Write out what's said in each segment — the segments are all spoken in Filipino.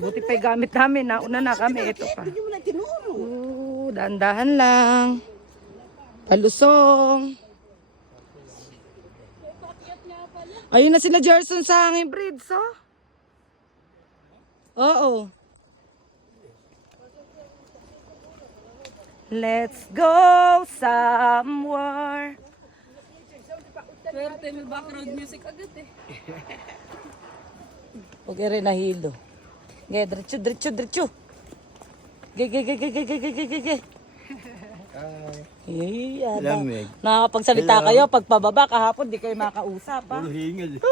Buti pa'y gamit namin. Nauna na kami. Ito pa. Dahan-dahan lang. Palusong. Ayun na sila Gerson sa hanging bridge, oh. Oo. Let's go somewhere. Swerte, may background music agad eh. Huwag rin nahilo. Ge, diretso, diretso, diretso. Ge. Lamig. Nakakapagsalita kayo pag pababa kahapon di kayo makausap ha. Puro hingal.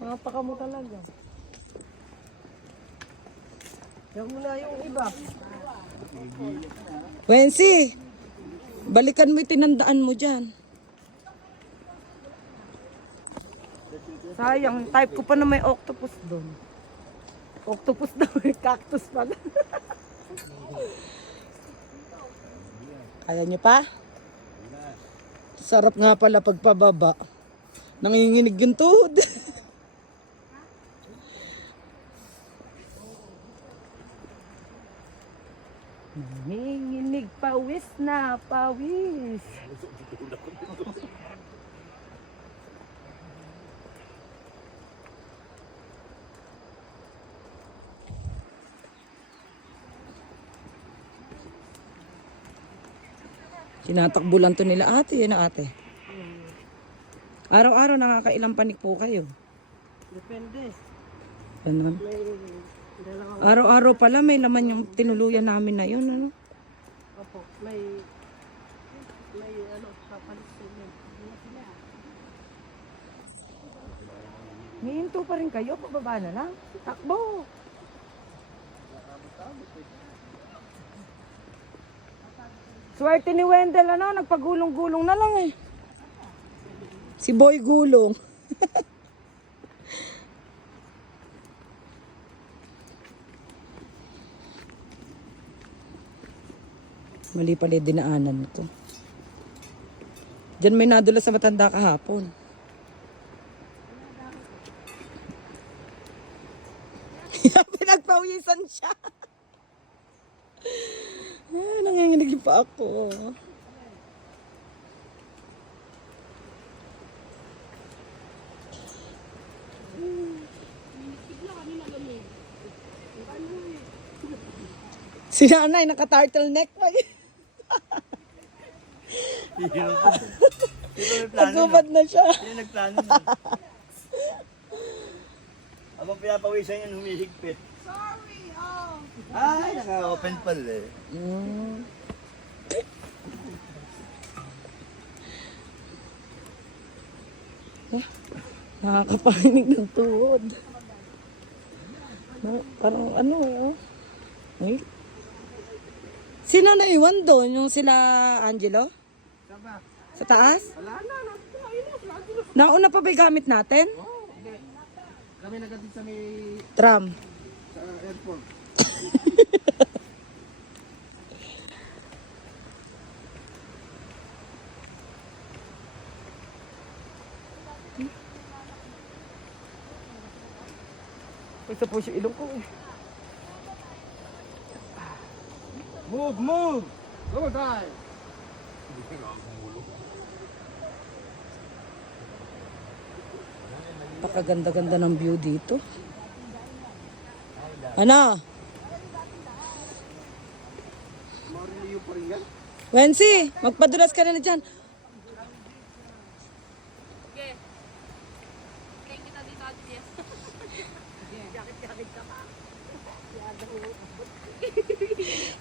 Napaka mo talaga. Yan muna yung iba. Wensi, balikan mo yung tinandaan mo dyan. Sayang, type ko pa na may octopus doon. Octopus daw, cactus pala. Kaya nyo pa? Sarap nga pala pagpababa. Nanginginig yung tuhod. Nanginginig pawis na pawis. Tinatakbo lang to nila ate, yun na ate. Araw-araw nakakailang panik po kayo. Depende. Ganun. Araw-araw pala may laman yung tinuluyan namin na yun, ano? Opo, may ano, kapalit sila. Hihinto pa rin kayo, pababa na lang. Takbo! Swerte ni Wendell, ano, nagpagulong-gulong na lang eh. Si Boy gulong. Mali pala yung dinaanan nito. Diyan may nadula sa matanda kahapon. Pinagpawisan siya. Nanginginig pa ako. Si nanay naka-turtleneck pa. Nagubad na siya. Sino nagplano na? Abang pinapawisan yan, humihigpit. Sorry, oh. Ay, naka-open pala eh. Nakakapahinig ng tuhod. No, parang ano oh. Ay. Sino na iwan doon? Yung sila Angelo? Sa taas? Wala na, Nauna pa ba yung gamit natin? hindi. Kami nagatid sa may Tram. sa airport. Isa po siya ilong ko eh. Move, move! Go, die! Napakaganda-ganda ng view dito. Ano? Marilio pa rin yan? Wensi, magpadulas ka na dyan.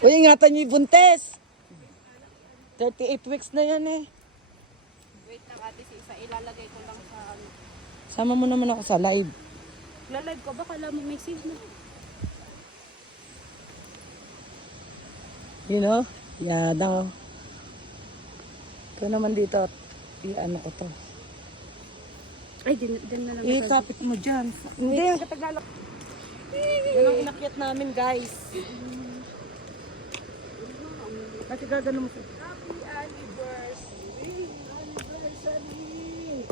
Uy, ingatan niyo yung buntes. 38 weeks na yan eh. Wait lang ate, si isa ilalagay ko lang sa ano. Sama mo naman ako sa live. Lalive ko ba? Kala mo may save na. You know? Yada. Ito naman dito. I-ano ko to. Ay, din na lang. Ikapit mo dyan. Hindi, yung katagalog. Yan ang inakyat namin, guys. Kasi gagano mo siya. Happy anniversary! Anniversary!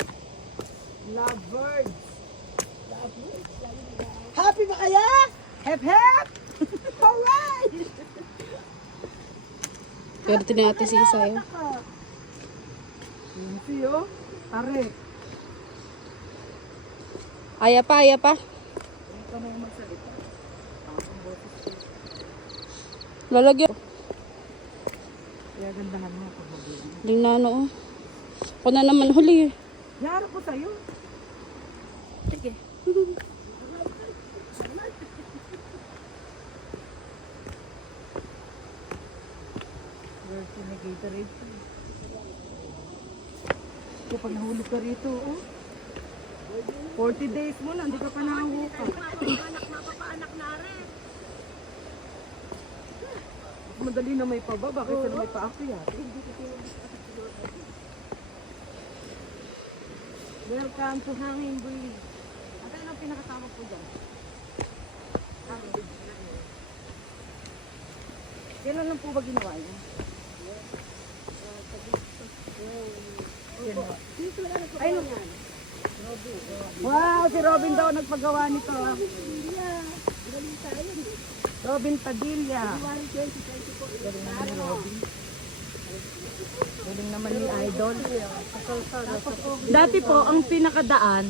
Lovebirds. ba kaya? Hep hep! Alright! Pero tinati si Isa yun. Easy oh. Pare. Aya pa, aya pa. Ito na yung magsalita. Lalagyan. Kaya gandahan mo pag mabilang. Hindi na ano. Ako na naman huli eh. Yaro ko sa'yo. Sige. Worth in the Gatorade. Kapag nahuli ka rito, oh. 40 days mo na, hindi ka pa nakahuka. Madali na may pababa, kasi na may paakyat. Welcome to Hanging Breeze. Ano ang pinakatama po dyan? Kailan lang po ba ginawa yun? Ay, no. Wow, si Robin daw nagpagawa nito. Robin Padilla. Galing naman ni Idol. Dati po, ang pinakadaan,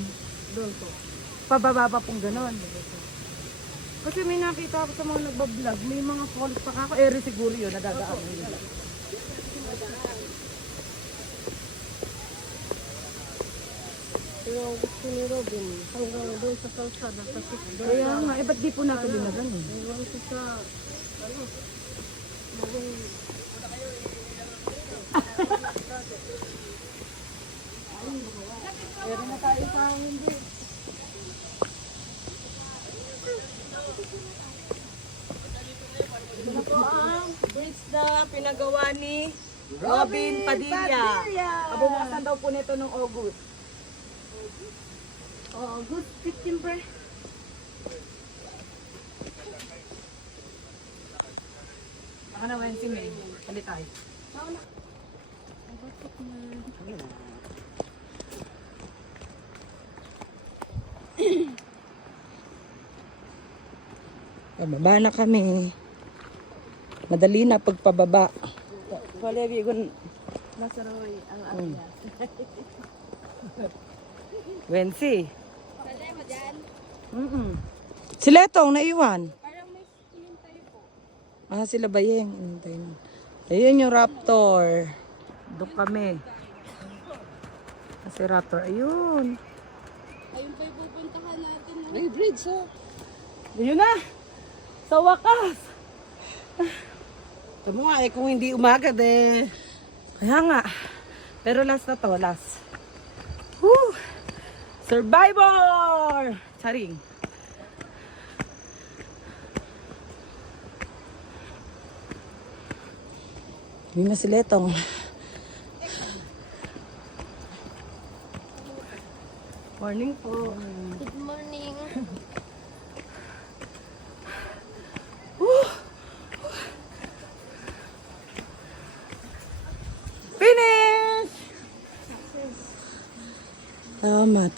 doon po. Pababa pa pong ganon. Kasi may nakita ako sa mga nagbablog, may mga falls pa kako. Eri siguro yun, nadadaan nila. Pero gusto ni Robin, hanggang doon sa kalsada, sa sikdo. Kaya nga, ba't di po natin binagan eh? Hanggang sa, ano, Meron na tayo sa hindi. Ito na po ang bridge na pinagawa ni Robin Padilla. Kabukasan daw po nito noong August. oh, good 15 pre. Baka naman si May. Kalit tayo. Pababa na kami. Madali na pagpababa. Palebi ko Masaroy ang akyat. Wensi. Sali mo dyan. Si Letong naiwan. Parang may hinintay po. Ah, sila Bayeng. Hintay na. Ayun yung Raptor. Doon kami. Si Raptor. Ayun. Ayun pa yung pupuntahan natin. Ay, bridge oh. Ayun na. Sa wakas. Ito mo nga eh, kung hindi umaga de. Kaya nga. Pero last na to, last. Woo! Survivor! Charing. Hindi na si Letong. Morning po. Good morning. Finish! Salamat.